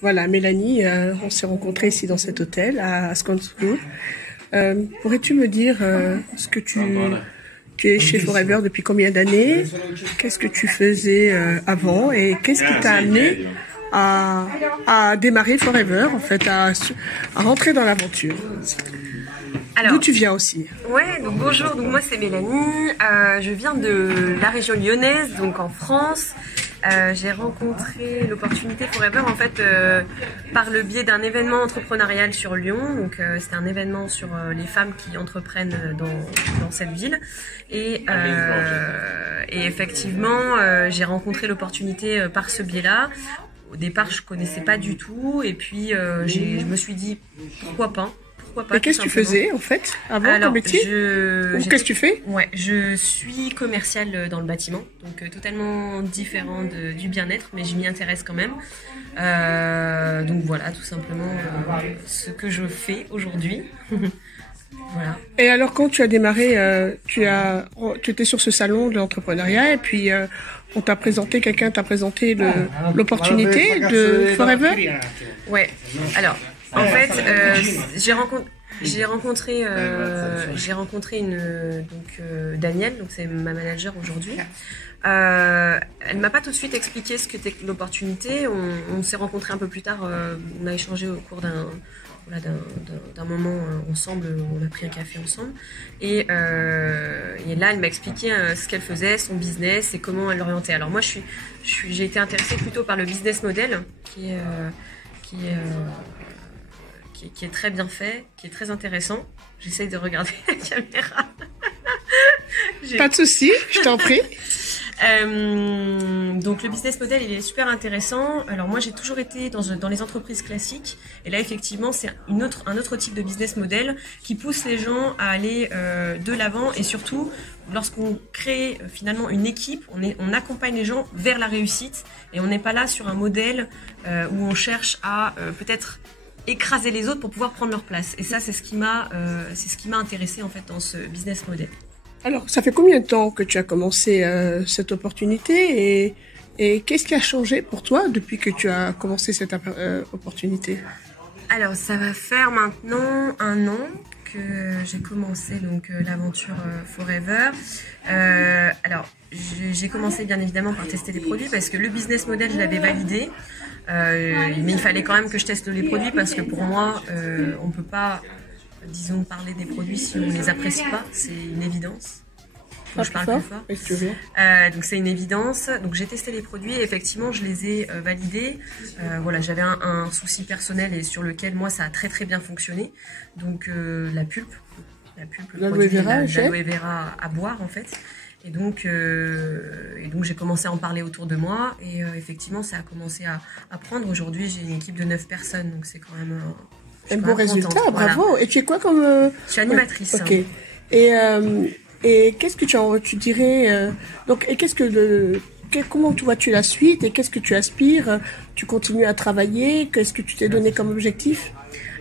Voilà, Mélanie, on s'est rencontrés ici dans cet hôtel à Scanscourt. Pourrais-tu me dire ce que tu es chez Forever depuis combien d'années? Qu'est-ce que tu faisais avant et qu'est-ce qui t'a amené à démarrer Forever, en fait, à rentrer dans l'aventure? D'où tu viens aussi? Ouais, donc bonjour, donc moi c'est Mélanie, je viens de la région lyonnaise, donc en France. J'ai rencontré l'opportunité Forever en fait par le biais d'un événement entrepreneurial sur Lyon. Donc c'était un événement sur les femmes qui entreprennent dans cette ville. Et effectivement, j'ai rencontré l'opportunité par ce biais-là. Au départ, je connaissais pas du tout, et puis je me suis dit pourquoi pas. Et qu'est-ce que tu faisais en fait avant ton métier? Qu'est-ce que tu fais? Ouais, je suis commerciale dans le bâtiment, donc totalement différent du bien-être, mais je m'y intéresse quand même. Donc voilà, tout simplement ce que je fais aujourd'hui. Voilà. Et alors quand tu as démarré, tu étais sur ce salon de l'entrepreneuriat et puis on t'a présenté, quelqu'un t'a présenté l'opportunité de Forever? Ouais, alors... En fait, j'ai rencontré Danielle, donc c'est ma manager aujourd'hui. Elle m'a pas tout de suite expliqué ce qu'était l'opportunité. On s'est rencontrés un peu plus tard. On a échangé au cours d'un moment ensemble. On a pris un café ensemble. Et là, elle m'a expliqué ce qu'elle faisait, son business et comment elle l'orientait. Alors moi, j'ai été intéressée plutôt par le business model qui est très bien fait, qui est très intéressant. J'essaye de regarder la caméra. Pas de souci, je t'en prie. Donc le business model, il est super intéressant. Alors moi, j'ai toujours été dans les entreprises classiques. Et là, effectivement, c'est un autre type de business model qui pousse les gens à aller de l'avant. Et surtout, lorsqu'on crée finalement une équipe, on accompagne les gens vers la réussite. Et on n'est pas là sur un modèle où on cherche à peut-être écraser les autres pour pouvoir prendre leur place. Et ça, c'est ce qui m'a intéressé en fait dans ce business model. Alors, ça fait combien de temps que tu as commencé cette opportunité et qu'est-ce qui a changé pour toi depuis que tu as commencé cette opportunité? Alors, ça va faire maintenant 1 an que j'ai commencé donc l'aventure Forever. Alors, j'ai commencé bien évidemment par tester des produits parce que le business model, je l'avais validé. Mais il fallait quand même que je teste les produits parce que pour moi, on ne peut pas, disons, parler des produits si on ne les apprécie pas. C'est une évidence. Donc je parle plus fort. Donc c'est une évidence. Donc j'ai testé les produits et effectivement je les ai validés. Voilà, j'avais un souci personnel et sur lequel moi ça a très très bien fonctionné. Donc la pulpe, le produit l'aloe vera à boire en fait. Et donc j'ai commencé à en parler autour de moi et effectivement ça a commencé à prendre. Aujourd'hui j'ai une équipe de 9 personnes, donc c'est quand même un beau résultat, bravo. Voilà. Et tu es quoi comme Je suis animatrice. Ok. Et qu'est-ce que tu dirais donc et comment tu vois-tu la suite et qu'est-ce que tu aspires? Tu continues à travailler? Qu'est-ce que tu t'es donné comme objectif?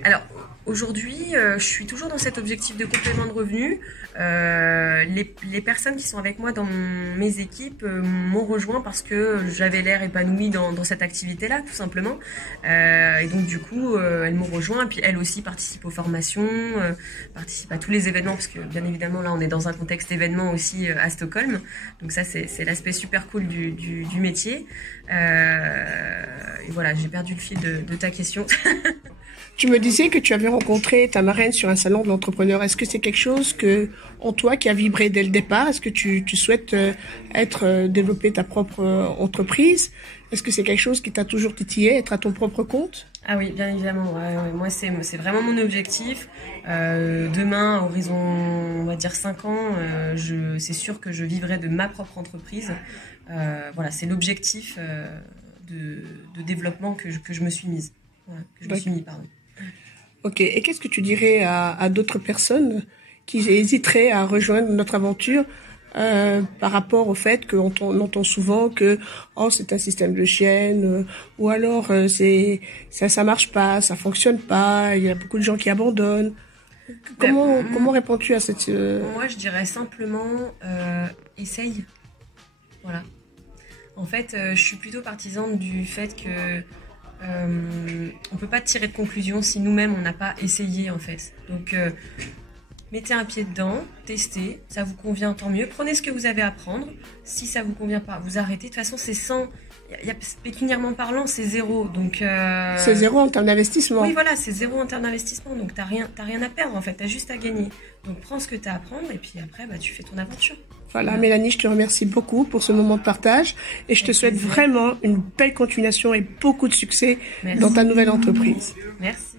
Alors aujourd'hui, je suis toujours dans cet objectif de complément de revenus. Les personnes qui sont avec moi dans mes équipes m'ont rejoint parce que j'avais l'air épanouie dans cette activité-là, tout simplement. Et donc du coup, elles m'ont rejoint. Et puis elles aussi participent aux formations, participent à tous les événements parce que bien évidemment là, on est dans un contexte événement aussi à Stockholm. Donc ça, c'est l'aspect super cool du métier. Et voilà, j'ai perdu le fil de ta question. Tu me disais que tu avais rencontré ta marraine sur un salon de l'entrepreneur. Est-ce que c'est quelque chose en toi qui a vibré dès le départ? Est-ce que tu souhaites développer ta propre entreprise? Est-ce que c'est quelque chose qui t'a toujours titillé, être à ton propre compte? Ah oui, bien évidemment. Ouais. Moi, c'est vraiment mon objectif. Demain, à horizon, on va dire 5 ans, c'est sûr que je vivrai de ma propre entreprise. Voilà, c'est l'objectif de développement que je me suis mise. Ouais, que je me suis mis, pardon. Ok, et qu'est-ce que tu dirais à d'autres personnes qui hésiteraient à rejoindre notre aventure par rapport au fait qu'on entend souvent que c'est un système de chaîne ou alors ça marche pas, ça fonctionne pas, il y a beaucoup de gens qui abandonnent. Comment réponds-tu à cette... Moi, je dirais simplement essaye. Voilà. En fait, je suis plutôt partisane du fait que on peut pas tirer de conclusion si nous-mêmes on n'a pas essayé en fait. Donc mettez un pied dedans, testez, ça vous convient tant mieux. Prenez ce que vous avez à prendre. Si ça vous convient pas, vous arrêtez. De toute façon, c'est sans, pécuniairement parlant, c'est zéro. Donc c'est zéro en termes d'investissement. Oui, voilà, c'est zéro en termes d'investissement. Donc t'as rien à perdre en fait. T'as juste à gagner. Donc prends ce que t'as à prendre et puis après, tu fais ton aventure. Voilà, Mélanie, je te remercie beaucoup pour ce moment de partage et je te souhaite vraiment une belle continuation et beaucoup de succès dans ta nouvelle entreprise. Merci.